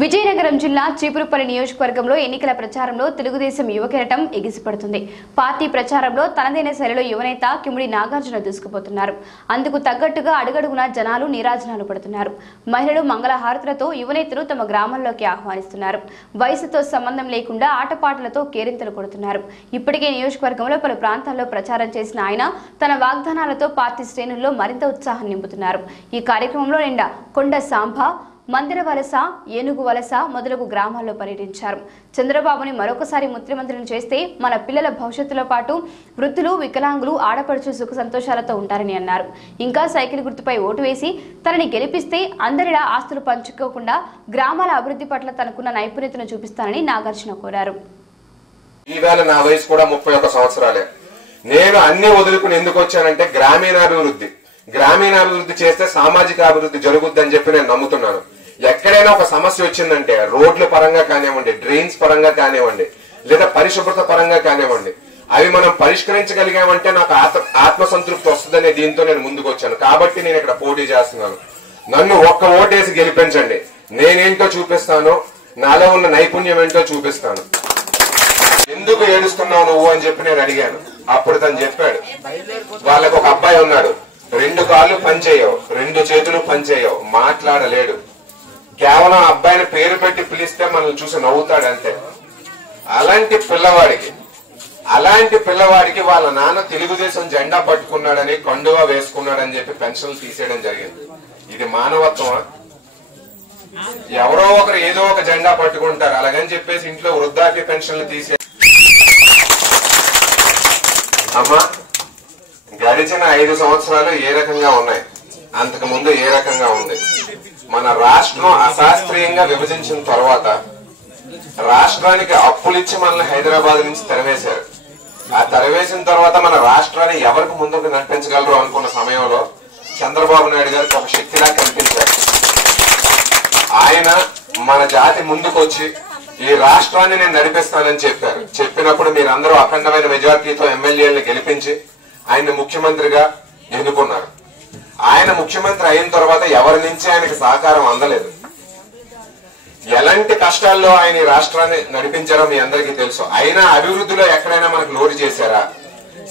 విజయనగరం జిల్లా చీపురుపల్లి నియోజకవర్గంలో ఎన్నికల ప్రచారంలో తెలుగుదేశం యువకెరటం ఎగిసిపడుతుంది. పార్టీ ప్రచారంలో తనదైన శైలిలో యువనేత కిముడి నాగార్జున దూసుకుపోతున్నారు. అందుకు తగ్గట్టుగా అడుగడుగున జనాలు నీరాజనాలు పడుతున్నారు. మహిళలు మంగళహారతులతో యువనేతను తమ గ్రామాల్లోకి ఆహ్వానిస్తున్నారు. వయసుతో సంబంధం లేకుండా ఆటపాటలతో కేరింతలు కొడుతున్నారు. ఇప్పటికే నియోజకవర్గంలో పలు ప్రాంతాల్లో ప్రచారం చేసిన ఆయన తన వాగ్దానాలతో పార్టీ శ్రేణుల్లో మరింత ఉత్సాహం నింపుతున్నారు. ఈ కార్యక్రమంలో నిండా కొండ సాంబ మందిర వలస ఏనుగు వలస మొదలగు గ్రామాల్లో పర్యటించారు. చంద్రబాబుని మరొకసారి ముఖ్యమంత్రిని చేస్తే మన పిల్లల భవిష్యత్తులో పాటు వృద్ధులు వికలాంగులు ఆడపడుచు సుఖ సంతోషాలతో ఉంటారని అన్నారు. ఇంకా సైకిల్ గుర్తుపై ఓటు వేసి తనని గెలిపిస్తే అందరిలా ఆస్తులు పంచుకోకుండా గ్రామాల అభివృద్ధి పట్ల తనకున్న నైపుణ్యతను చూపిస్తానని నాగార్జున కోరారు. ఈవేళ నా వయసు కూడా ముప్పై ఒక్క సంవత్సరాలే. నేను అన్ని వదులుకుని ఎందుకు వచ్చానంటే గ్రామీణాభివృద్ధి. గ్రామీణాభివృద్ధి చేస్తే సామాజిక అభివృద్ధి జరుగుద్ది అని చెప్పి నేను నమ్ముతున్నాను. ఎక్కడైనా ఒక సమస్య వచ్చిందంటే రోడ్ల పరంగా కానివ్వండి డ్రైన్స్ పరంగా కానివ్వండి లేదా పరిశుభ్రత పరంగా కానివ్వండి అవి మనం పరిష్కరించగలిగామంటే నాకు ఆత్మ ఆత్మసంతృప్తి వస్తుందనే దీంతో నేను ముందుకు వచ్చాను కాబట్టి నేను ఇక్కడ పోటీ చేస్తున్నాను. నన్ను ఒక్క ఓటేసి గెలిపించండి. నేనేంటో చూపిస్తాను. నాలో ఉన్న నైపుణ్యం ఏంటో చూపిస్తాను. ఎందుకు ఏడుస్తున్నావు నువ్వు అని చెప్పి నేను అడిగాను. అప్పుడు తను చెప్పాడు వాళ్ళకు ఒక అబ్బాయి ఉన్నాడు. రెండు కాళ్ళు పనిచేయవు రెండు చేతులు పనిచేయవు మాట్లాడలేడు. కేవలం అబ్బాయిని పేరు పెట్టి పిలిస్తే మనల్ని చూసి నవ్వుతాడు అంతే. అలాంటి పిల్లవాడికి అలాంటి పిల్లవాడికి వాళ్ళ నాన్న తెలుగుదేశం జెండా పట్టుకున్నాడని కండువా వేసుకున్నాడని చెప్పి పెన్షన్లు తీసేయడం జరిగింది. ఇది మానవత్వమా? ఎవరో ఒకరు ఏదో ఒక జెండా పట్టుకుంటారు. అలాగని చెప్పేసి ఇంట్లో వృద్ధాప్య పెన్షన్లు తీసే అమ్మా గడిచిన ఐదు సంవత్సరాలు ఏ రకంగా ఉన్నాయి? అంతకు ముందు ఏ రకంగా ఉంది? మన రాష్ట్రం అశాస్త్రీయంగా విభజించిన తర్వాత రాష్ట్రానికి అప్పులిచ్చి మనల్ని హైదరాబాద్ నుంచి తెరవేశారు ఆ తెరవేసిన తర్వాత మన రాష్ట్రాన్ని ఎవరికి ముందుకు నడిపించగలరు అనుకున్న సమయంలో చంద్రబాబు నాయుడు గారికి ఒక శక్తిలా కనిపించారు. ఆయన మన జాతి ముందుకొచ్చి ఈ రాష్ట్రాన్ని నేను నడిపిస్తానని చెప్పారు. చెప్పినప్పుడు మీరందరూ అఖండమైన మెజార్టీతో ఎమ్మెల్యేలను గెలిపించి ఆయన్ని ముఖ్యమంత్రిగా ఎన్నుకున్నారు. ఆయన ముఖ్యమంత్రి అయిన తర్వాత ఎవరి నుంచి ఆయనకి సహకారం అందలేదు? ఎలాంటి కష్టాల్లో ఆయన రాష్ట్రాన్ని నడిపించారో మీ అందరికీ తెలుసు. అయినా అభివృద్ధిలో ఎక్కడైనా మనకు లోటు చేశారా?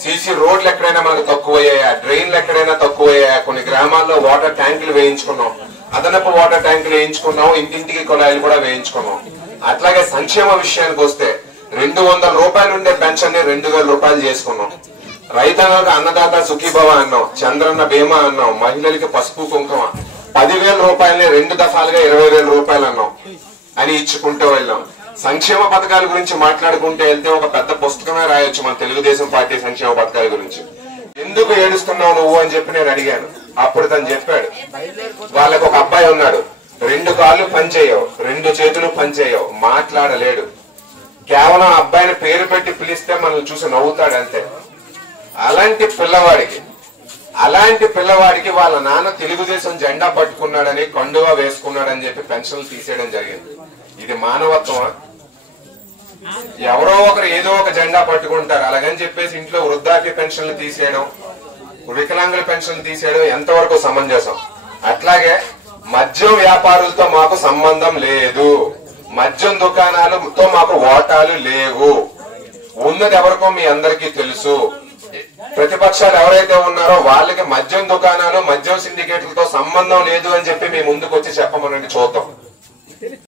సీసీ రోడ్లు ఎక్కడైనా మనకు తక్కువయ్యాయా? డ్రైన్లు ఎక్కడైనా తక్కువయ్యాయా? కొన్ని గ్రామాల్లో వాటర్ ట్యాంకులు వేయించుకున్నాం. అదనపు వాటర్ ట్యాంకులు వేయించుకున్నాం. ఇంటింటికి కుళాయిలు కూడా వేయించుకున్నాం. అట్లాగే సంక్షేమ విషయానికి వస్తే రెండు వందల రూపాయలు ఉండే పెన్షన్ని రెండు వేల రూపాయలు చేసుకున్నాం. రైతన్నలకు అన్నదాత సుఖీభవ అన్నాం చంద్రన్న భీమా అన్నాం మహిళలకి పసుపు కుంకుమ. పదివేల రూపాయలని రెండు దఫాలుగా ఇరవై వేల రూపాయలు అన్నాం అని ఇచ్చుకుంటూ వెళ్ళాం. సంక్షేమ పథకాల గురించి మాట్లాడుకుంటే వెళ్తే ఒక పెద్ద పుస్తకమే రాయొచ్చు మన తెలుగుదేశం పార్టీ సంక్షేమ పథకాల గురించి. ఎందుకు ఏడుస్తున్నావు నువ్వు అని చెప్పి నేను అడిగాను. అప్పుడు తను చెప్పాడు వాళ్ళకు ఒక అబ్బాయి ఉన్నాడు రెండు కాళ్ళు పనిచేయవు రెండు చేతులు పనిచేయవు మాట్లాడలేడు. కేవలం అబ్బాయిని పేరు పెట్టి పిలిస్తే మనల్ని చూసి నవ్వుతాడు అంతే. అలాంటి పిల్లవాడికి అలాంటి పిల్లవాడికి వాళ్ళ నాన్న తెలుగుదేశం జెండా పట్టుకున్నాడని కండువా వేసుకున్నాడని చెప్పి పెన్షన్లు తీసేయడం జరిగింది. ఇది మానవత్వమా? ఎవరో ఒకరు ఏదో ఒక జెండా పట్టుకుంటారు. అలాగని చెప్పేసి ఇంట్లో వృద్ధాప్య పెన్షన్లు తీసేయడం వికలాంగుల పెన్షన్లు తీసేయడం ఎంతవరకు సమంజసం? అట్లాగే మద్యం వ్యాపారులతో మాకు సంబంధం లేదు. మద్యం దుకాణాలతో మాకు ఓటాలు లేవు. ఉన్నది ఎవరికో మీ అందరికీ తెలుసు. ప్రతిపక్షాలు ఎవరైతే ఉన్నారో వాళ్ళకి మద్యం దుకాణాలు మద్యం సిండికేట్లతో సంబంధం లేదు అని చెప్పి మేము ముందుకు వచ్చి చెప్పమనండి చూద్దాం.